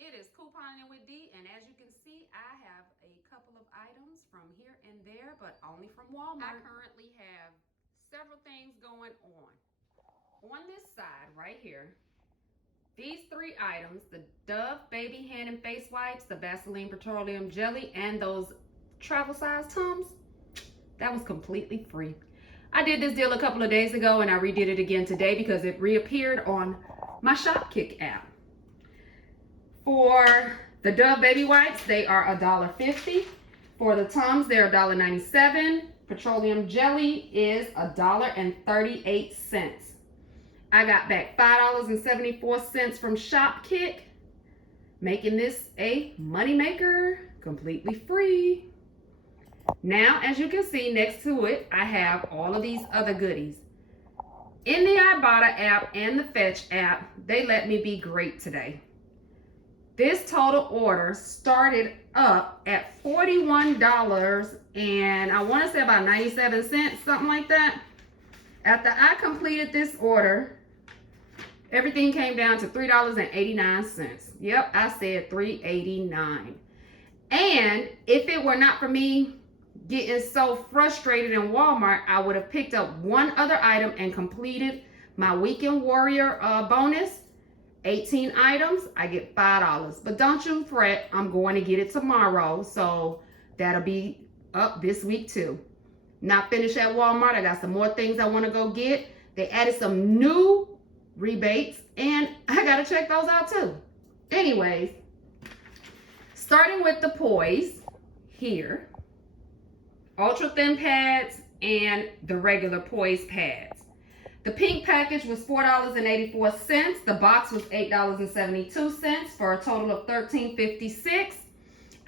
it is couponing with D, and as you can see, I have a couple of items from here and there, but only from Walmart. I currently have several things going on. On this side right here, these three items, the Dove Baby Hand and Face Wipes, the Vaseline Petroleum Jelly, and those travel size Tums, that was completely free. I did this deal a couple of days ago and I redid it again today because it reappeared on my Shopkick app. For the Dove Baby Wipes, they are $1.50. For the Tums, they're $1.97. Petroleum Jelly is $1.38. I got back $5.74 from Shopkick, making this a moneymaker, completely free. Now, as you can see next to it, I have all of these other goodies. In the Ibotta app and the Fetch app, they let me be great today. This total order started up at $41 and I want to say about 97 cents, something like that. After I completed this order, everything came down to $3.89. Yep, I said $3.89. And if it were not for me getting so frustrated in Walmart, I would have picked up one other item and completed my Weekend Warrior bonus. 18 items, I get $5. But don't you fret, I'm going to get it tomorrow. So that'll be up this week too. Not finished at Walmart. I got some more things I want to go get. They added some new rebates and I got to check those out too. Anyways, starting with the Poise here, ultra thin pads and the regular Poise pads. The pink package was $4.84. The box was $8.72 for a total of $13.56.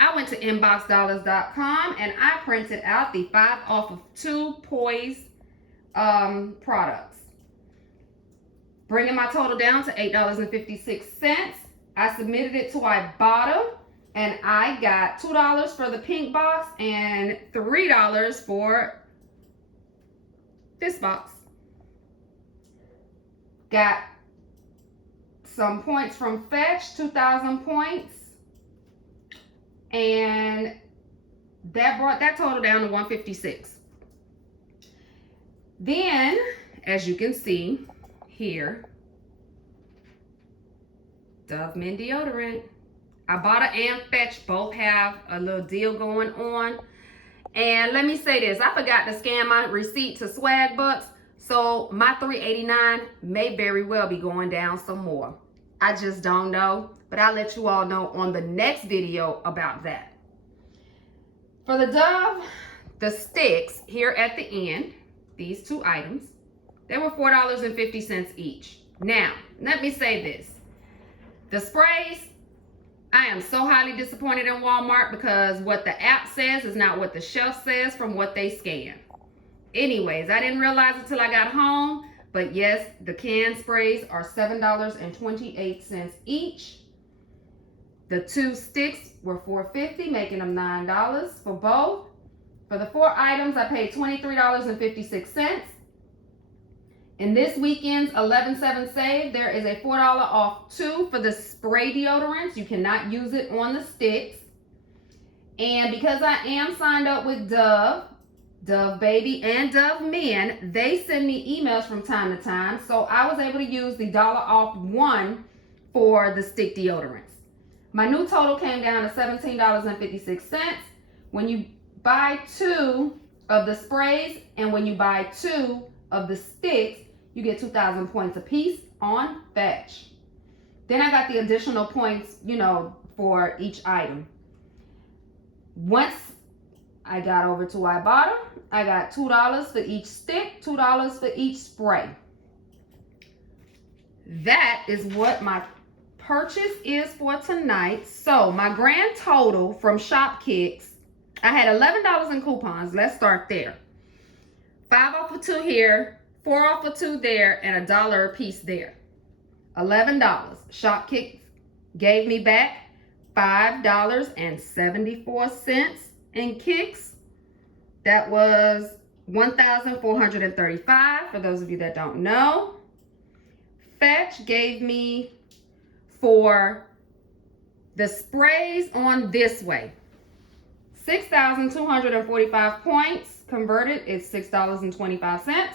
I went to inboxdollars.com and I printed out the 5 off of 2 Poise products, bringing my total down to $8.56. I submitted it to Ibotta and I got $2 for the pink box and $3 for this box. Got some points from Fetch, 2,000 points, and that brought that total down to 156. Then, as you can see here, Dove Men deodorant. Ibotta and Fetch both have a little deal going on. And let me say this, I forgot to scan my receipt to Swagbucks, so my $3.89 may very well be going down some more. I just don't know, but I'll let you all know on the next video about that. For the Dove, the sticks here at the end, these 2 items, they were $4.50 each. Now, let me say this. The sprays, I am so highly disappointed in Walmart because what the app says is not what the shelf says from what they scan. Anyways, I didn't realize it till I got home, but yes, the can sprays are $7.28 each. The 2 sticks were $4.50, making them $9 for both. For the 4 items, I paid $23.56. In this weekend's 11/7 save, there is a $4 off 2 for the spray deodorants. You cannot use it on the sticks. And because I am signed up with Dove Baby and Dove Men, they send me emails from time to time. So I was able to use the $1 off 1 for the stick deodorants. My new total came down to $17.56. When you buy 2 of the sprays and when you buy 2 of the sticks, you get 2,000 points apiece on Fetch. Then I got the additional points, for each item. Once I got over to Ibotta, I got $2 for each stick, $2 for each spray. That is what my purchase is for tonight. So my grand total from Shopkicks, I had $11 in coupons. Let's start there. 5 off of 2 here, 4 off of 2 there, and $1 a piece there. $11. Shopkicks gave me back $5.74 in kicks. That was $1,435 for those of you that don't know. Fetch gave me for The sprays on this way. 6,245 points converted is $6.25.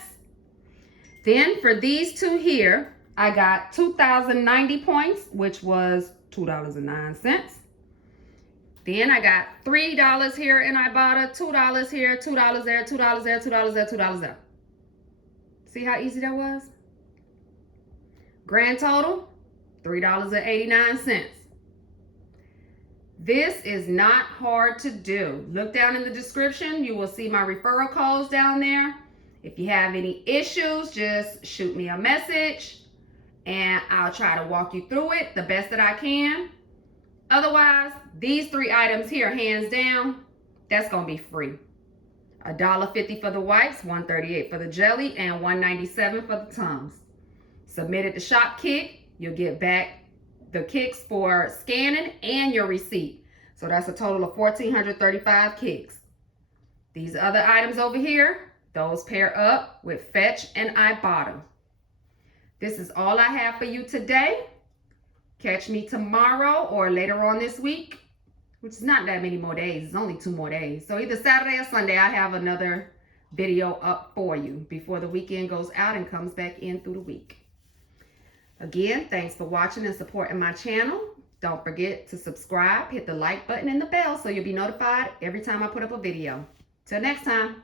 Then for these two here, I got 2,090 points, which was $2.09. Then I got $3 here in Ibotta, $2 here, $2 there, $2 there, $2 there, $2 there. See how easy that was? Grand total, $3.89. This is not hard to do. Look down in the description. You will see my referral codes down there. If you have any issues, just shoot me a message and I'll try to walk you through it the best that I can. Otherwise, these three items here, hands down, that's going to be free. $1.50 for the wipes, $1.38 for the jelly, and $1.97 for the Tums. Submit it to ShopKick. You'll get back the kicks for scanning and your receipt. So that's a total of 1,435 kicks. These other items over here, those pair up with Fetch and Ibotta. This is all I have for you today. Catch me tomorrow or later on this week, which is not that many more days. It's only 2 more days. So either Saturday or Sunday, I have another video up for you before the weekend goes out and comes back in through the week. Again, thanks for watching and supporting my channel. Don't forget to subscribe, hit the like button and the bell so you'll be notified every time I put up a video. Till next time.